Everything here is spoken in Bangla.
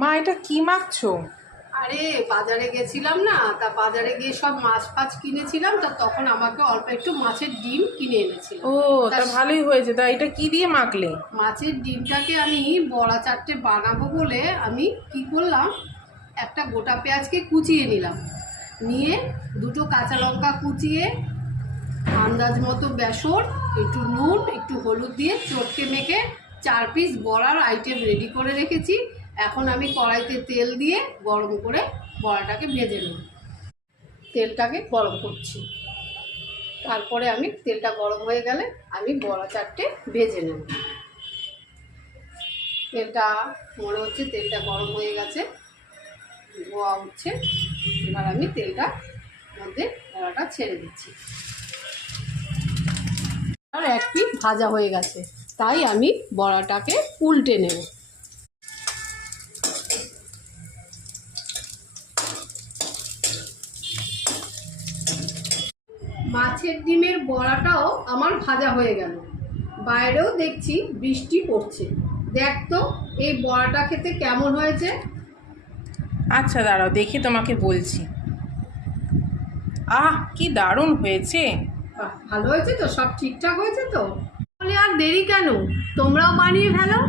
মা এটা কি মাখছো? আরে বাজারে গেছিলাম না, তা বাজারে গিয়ে সব মাছ ফাছ কিনেছিলাম, তা তখন আমাকে অল্প একটু মাছের ডিম কিনে এনেছিল। ও, তা ভালোই হয়েছে। তা এটা কি দিয়ে মাখলে? মাছের ডিমটাকে আমি বড়া চারটে বানাবো বলে আমি কি করলাম, একটা গোটা পেঁয়াজকে কুচিয়ে নিলাম, নিয়ে দুটো কাঁচা লঙ্কা কুচিয়ে আন্দাজ মতো বেসন, একটু নুন, একটু হলুদ দিয়ে চটকে মেখে 4 পিস বড়ার আইটেম রেডি করে রেখেছি। এখন আমি কড়াইতে তেল দিয়ে গরম করে বড়াটাকে ভেজে নেব। তেলটাকে গরম করছি, তারপরে আমি তেলটা গরম হয়ে গেলে আমি বড়া চারটে ভেজে নেব। তেলটা মনে হচ্ছে তেলটা গরম হয়ে গেছে, ধোয়া উঠছে। এবার আমি তেলটা মধ্যে বড়াটা ছেড়ে দিচ্ছি। আর এক পিঠ ভাজা হয়ে গেছে, তাই আমি বড়াটাকে উল্টে নেব। মাছের ডিমের বড়াটাও আমার ভাজা হয়ে গেল। বাইরেও দেখছি বৃষ্টি পড়ছে। দেখ তো এই বড়াটা খেতে কেমন হয়েছে। আচ্ছা দাঁড়াও, দেখি তোমাকে বলছি। আহ, কি দারুণ হয়েছে! বাহ, ভালো হয়েছে তো, সব ঠিকঠাক হয়েছে তো। তাহলে আর দেরি কেন, তোমরাও বানিয়ে ফেলো।